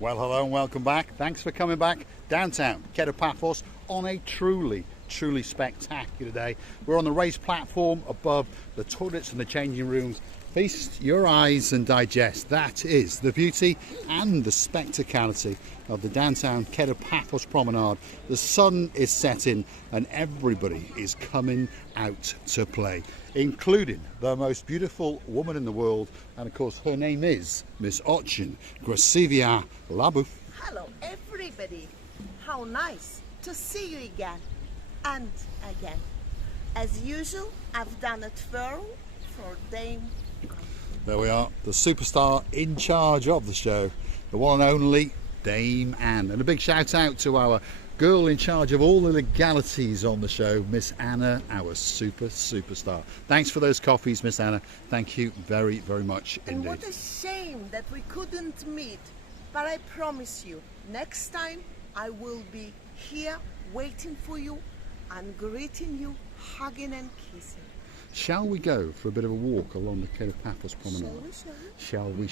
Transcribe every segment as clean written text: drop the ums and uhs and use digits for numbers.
Well, hello and welcome back. Thanks for coming back downtown Paphos on a truly spectacular day. We're on the raised platform above the toilets and the changing rooms. Feast your eyes and digest. That is the beauty and the spectacality of the downtown Paphos Promenade. The sun is setting and everybody is coming out to play, including the most beautiful woman in the world, and of course her name is Miss Ochin Gracivia Labu. Hello everybody, how nice to see you again and again. As usual, I've done a twirl for Dame. There we are, the superstar in charge of the show, the one and only Dame Anne. And a big shout out to our girl in charge of all the legalities on the show, Miss Anna, our superstar. Thanks for those coffees, Miss Anna. Thank you very much indeed. And what a shame that we couldn't meet, but I promise you, next time I will be here waiting for you and greeting you, hugging and kissing. Shall we go for a bit of a walk along the Paphos Promenade? Shall we?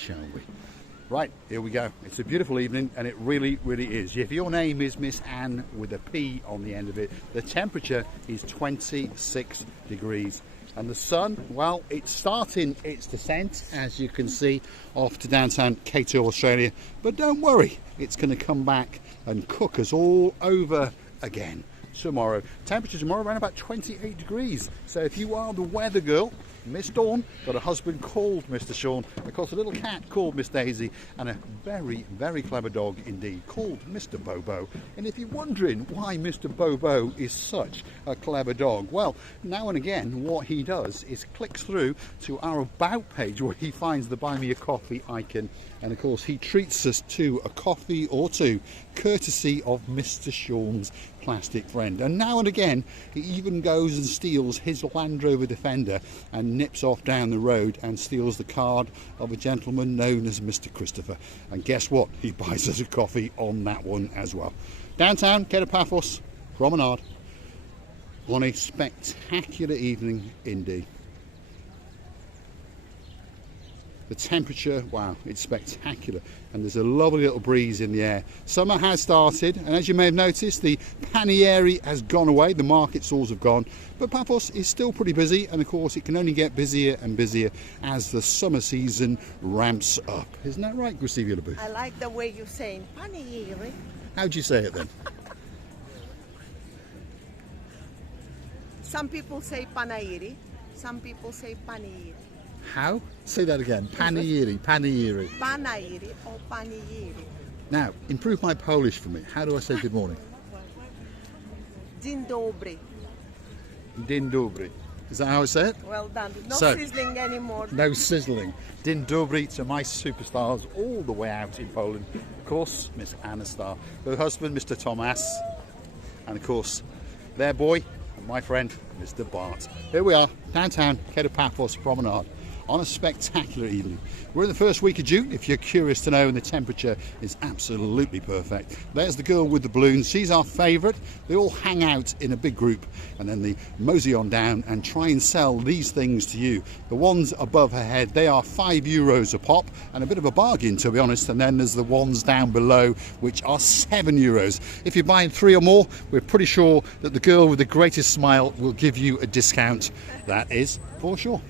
Right, here we go. It's a beautiful evening and it really is. If your name is Miss Anne with a P on the end of it, the temperature is 26 degrees. And the sun, well, it's starting its descent, as you can see, off to downtown K2, Australia. But don't worry, it's going to come back and cook us all over again tomorrow. Temperature tomorrow around about 28 degrees. So if you are the weather girl, Miss Dawn, got a husband called Mr. Sean, of course a little cat called Miss Daisy, and a very clever dog indeed called Mr. Bobo. And if you're wondering why Mr. Bobo is such a clever dog, well, now and again what he does is clicks through to our about page where he finds the buy me a coffee icon, and of course he treats us to a coffee or two courtesy of Mr. Sean's plastic friend. And now and again he even goes and steals his Land Rover Defender and nips off down the road and steals the card of a gentleman known as Mr. Christopher. And guess what? He buys us a coffee on that one as well. Downtown Paphos Promenade on a spectacular evening indeed. The temperature, wow, it's spectacular, and there's a lovely little breeze in the air. Summer has started, and as you may have noticed, the panieri has gone away, the market stalls have gone, but Paphos is still pretty busy, and of course it can only get busier and busier as the summer season ramps up. Isn't that right, Gracivia Labu? I like the way you're saying panieri. How'd you say it then? Some people say panairi, some people say paniiri. How? Say that again. Panieri. Panairi or paniiri. Now, improve my Polish for me. How do I say good morning? Dzień dobry. Dzień dobry. Is that how I say it? Well done. No sizzling anymore. No sizzling. Dzień dobry to my superstars all the way out in Poland. Of course, Miss Anna Star. Her husband, Mr. Thomas. And of course, their boy and my friend, Mr. Bart. Here we are, downtown Paphos Promenade, on a spectacular evening. We're in the first week of June, if you're curious to know, and the temperature is absolutely perfect. There's the girl with the balloons. She's our favourite. They all hang out in a big group and then they mosey on down and try and sell these things to you. The ones above her head, they are €5 a pop, and a bit of a bargain, to be honest. And then there's the ones down below, which are €7. If you're buying 3 or more, we're pretty sure that the girl with the greatest smile will give you a discount. That is for sure.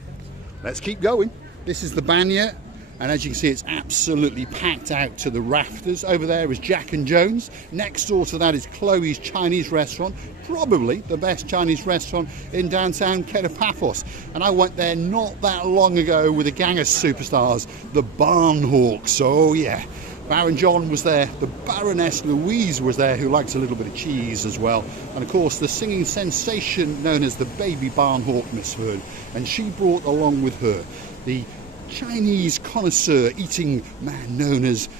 Let's keep going. This is the Banya, and as you can see, it's absolutely packed out to the rafters. Over there is Jack and Jones. Next door to that is Chloe's Chinese restaurant, probably the best Chinese restaurant in downtown Paphos. And I went there not that long ago with a gang of superstars, the Barnhawks. Oh yeah. Baron John was there, the Baroness Louise was there, who likes a little bit of cheese as well, and of course the singing sensation known as the Baby Barnhawk, Miss Fern, and she brought along with her the Chinese connoisseur eating man known as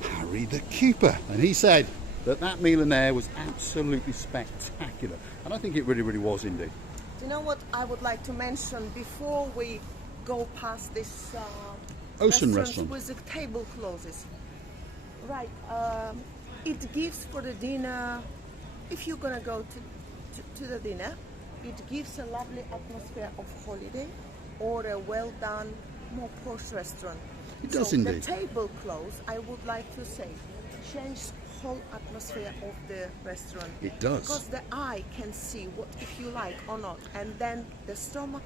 Harry the Keeper, and he said that that meal in there was absolutely spectacular, and I think it really was indeed. Do you know what I would like to mention before we go past this Ocean restaurant with the table closes? Right, it gives for the dinner, if you're gonna go to the dinner, it gives a lovely atmosphere of holiday or a well done, more posh restaurant. It does so indeed. The tablecloth, I would like to say, changes whole atmosphere of the restaurant. It does. Because the eye can see what if you like or not, and then the stomach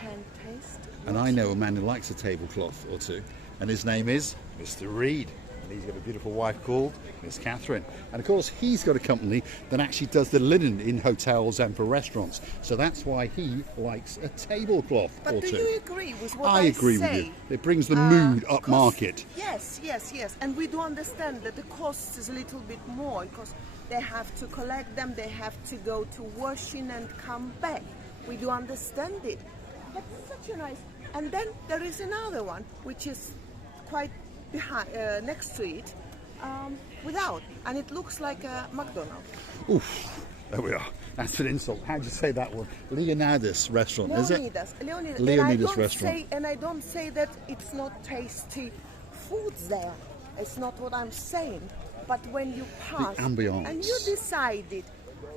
can taste. And I know a man who likes a tablecloth or two, and his name is Mr. Reed. And he's got a beautiful wife called Miss Catherine. And of course, he's got a company that actually does the linen in hotels and for restaurants. So that's why he likes a tablecloth But or do two. you agree with what I agree with say? you. It brings the mood up Cost- market. Yes, yes, yes. And we do understand that the cost is a little bit more because they have to collect them, they have to go to washing and come back. We do understand it. But it's such a nice. And then there is another one which is quite behind, next to it, without, and it looks like a McDonald's. Oof, there we are. That's an insult. How'd you say that one? Leonidas restaurant, is it? Leonidas. Leonidas restaurant. And I don't say that it's not tasty foods there. It's not what I'm saying. But when you pass ambiance. and you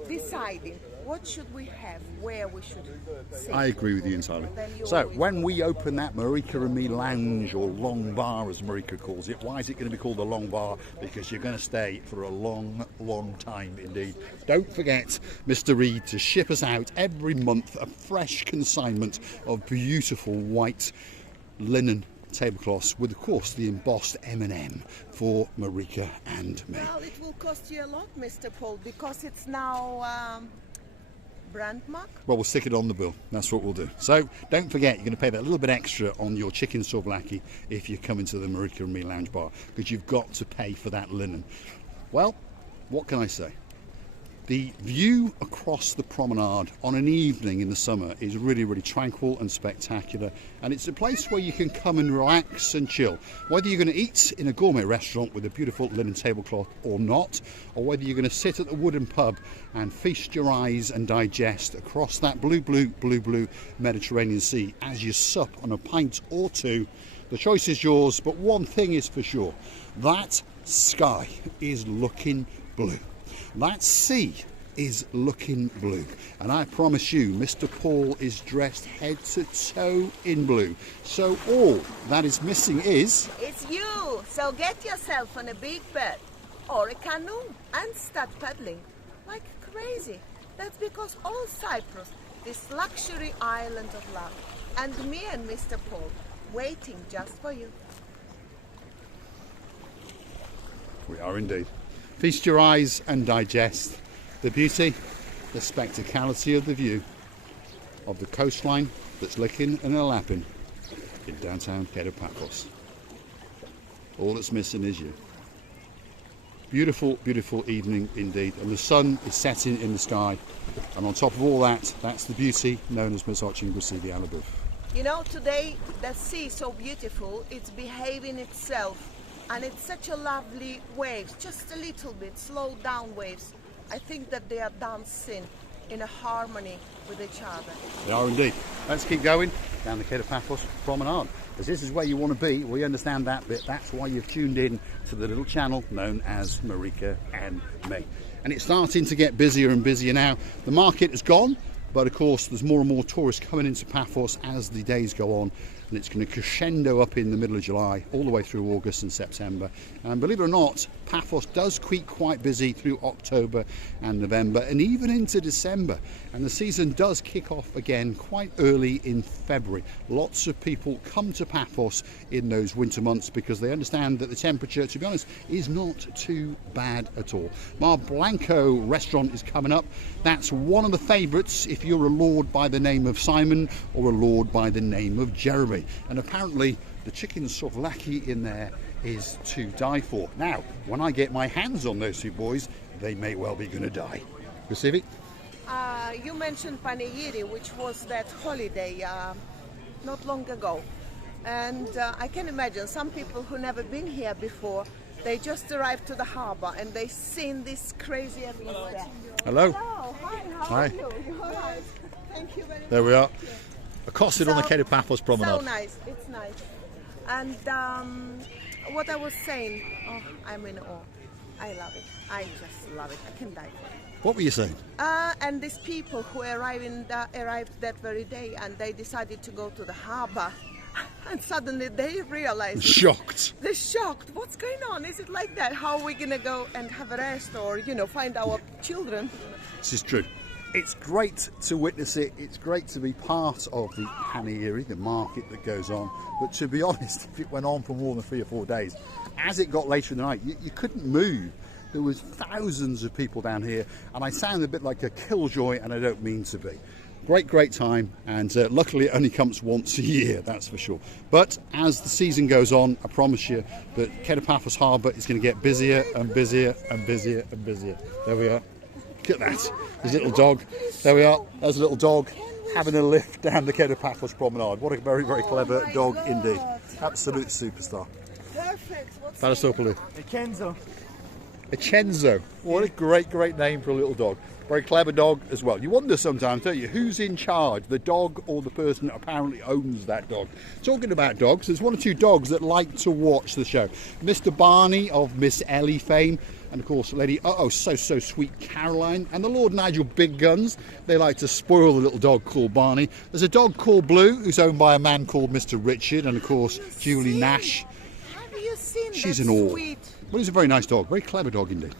deciding what should we have, where we should sit. I agree with you entirely. Then you So, always- when we open that Marika and Me lounge, or long bar as Marika calls it, why is it going to be called the long bar? Because you're going to stay for a long, long time indeed. Don't forget, Mr. Reed, to ship us out every month a fresh consignment of beautiful white linen tablecloths with, of course, the embossed M&M for Marika and me. Well, it will cost you a lot, Mr. Paul, because it's now brand mark. Well, we'll stick it on the bill. That's what we'll do. So don't forget, you're going to pay that little bit extra on your chicken souvlaki if you come into the Marika and Me Lounge Bar, because you've got to pay for that linen. Well, what can I say? The view across the promenade on an evening in the summer is really, really tranquil and spectacular, and it's a place where you can come and relax and chill. Whether you're going to eat in a gourmet restaurant with a beautiful linen tablecloth or not, or whether you're going to sit at the wooden pub and feast your eyes and digest across that blue Mediterranean Sea as you sup on a pint or two, the choice is yours. But one thing is for sure, that sky is looking blue. That sea is looking blue, and I promise you, Mr. Paul is dressed head to toe in blue. So all that is missing is... It's you! So get yourself on a big boat or a canoe and start paddling like crazy. That's because all Cyprus, this luxury island of love, and me and Mr. Paul waiting just for you. We are indeed. Feast your eyes and digest the beauty, the spectacality of the view of the coastline that's licking and a-lapping in downtown Paphos. All that's missing is you. Beautiful, beautiful evening indeed, and the sun is setting in the sky, and on top of all that, that's the beauty known as Mesochin Gusivi Alabuf. You know, today the sea is so beautiful, it's behaving itself. And it's such a lovely waves, just a little bit, slow down waves. I think that they are dancing in a harmony with each other. They are indeed. Let's keep going down the Paphos Promenade, because this is where you want to be. We understand that bit. That's why you've tuned in to the little channel known as Marika and Me. And it's starting to get busier and busier now. The market is gone, but of course there's more and more tourists coming into Paphos as the days go on. And it's going to crescendo up in the middle of July, all the way through August and September. And believe it or not, Paphos does keep quite busy through October and November, and even into December. And the season does kick off again quite early in February. Lots of people come to Paphos in those winter months because they understand that the temperature, to be honest, is not too bad at all. Mar Blanco restaurant is coming up. That's one of the favourites if you're a lord by the name of Simon or a lord by the name of Jeremy. And apparently the chicken souvlaki in there is to die for. Now, when I get my hands on those two boys, they may well be going to die. Pacific? You mentioned Panegyri, which was that holiday not long ago. And I can imagine some people who never been here before, they just arrived to the harbour and they seen this crazy atmosphere. Hello. Hello, hi, how Hi. are you? You're all right. Thank you very much. There we are. Accosted on the So- Paphos Promenade. So nice, it's nice. And what I was saying, oh, I'm in awe. I love it. I just love it. I can die for it. What were you saying? And these people who arrived that very day, and they decided to go to the harbour. And suddenly they realize Shocked. they're shocked. What's going on? Is it like that? How are we gonna go and have a rest, or find our children? This is true. It's great to witness it. It's great to be part of the Panieri, the market that goes on. But to be honest, if it went on for more than 3 or 4 days, as it got later in the night, you couldn't move. There was thousands of people down here, and I sound a bit like a killjoy, and I don't mean to be. Great time, and luckily it only comes once a year, that's for sure. But as the season goes on, I promise you that Paphos Harbour is going to get busier and busier and busier and busier. There we are. Look at that. There's a little dog. There we are. There's a little dog having a lift down the Paphos Promenade. What a very clever dog indeed. Absolute superstar. Perfect. What's Paphos. Eccenzo. Eccenzo. What a great name for a little dog. Very clever dog as well. You wonder sometimes, don't you, who's in charge, the dog or the person that apparently owns that dog? Talking about dogs, there's 1 or 2 dogs that like to watch the show. Mr. Barney of Miss Ellie fame, and of course Lady so sweet Caroline, and the Lord Nigel Big Guns. They like to spoil the little dog called Barney. There's a dog called Blue, who's owned by a man called Mr. Richard, and of course Julie Nash. Have you seen She's that in awe. sweet? Well, he's a very nice dog, very clever dog indeed.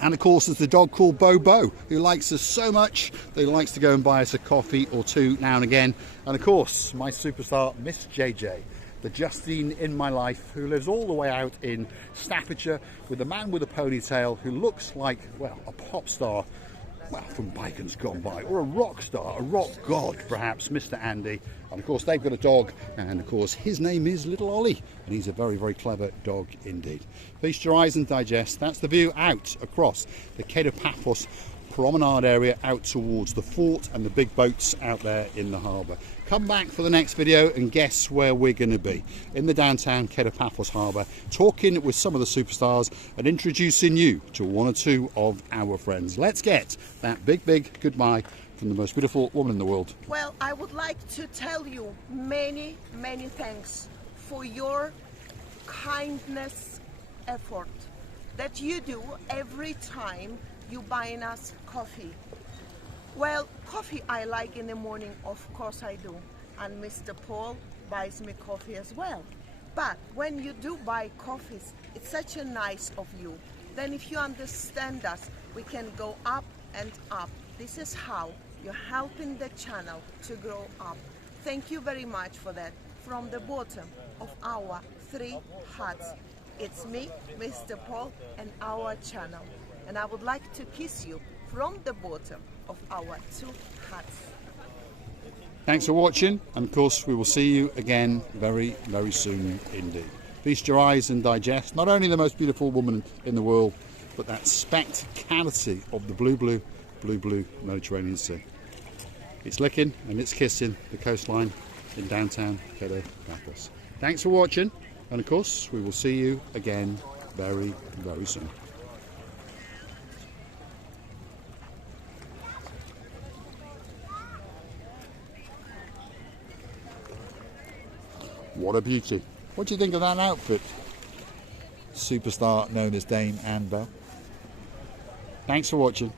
And of course there's the dog called Bobo, who likes us so much that he likes to go and buy us a coffee or 2 now and again. And of course my superstar, Miss JJ, the Justine in my life, who lives all the way out in Staffordshire with a man with a ponytail who looks like, well, a pop star, well, from bygones gone by, or a rock star, a rock god perhaps, Mr. Andy. And of course they've got a dog, and of course his name is Little Ollie, and he's a very clever dog indeed. Feast your eyes and digest. That's the view out across the Paphos Promenade area out towards the fort and the big boats out there in the harbour. Come back for the next video and guess where we're going to be. In the downtown Paphos Harbour, talking with some of the superstars and introducing you to 1 or 2 of our friends. Let's get that big goodbye from the most beautiful woman in the world. Well, I would like to tell you many thanks for your kindness effort that you do every time you buying us coffee. Well, coffee I like in the morning, of course I do, and Mr. Paul buys me coffee as well. But when you do buy coffees, it's such a nice of you. Then if you understand us, we can go up and up. This is how you're helping the channel to grow up. Thank you very much for that. From the bottom of our 3 hearts, it's me, Mr. Paul, and our channel. And I would like to kiss you from the bottom of our 2 hearts. Thanks for watching, and of course we will see you again very soon indeed. Feast your eyes and digest not only the most beautiful woman in the world, but that spectacality of the blue Mediterranean Sea. It's licking and it's kissing the coastline in downtown Paphos. Thanks for watching, and of course we will see you again very soon. What a beauty. What do you think of that outfit? Superstar known as Dame Anne Bell. Thanks for watching.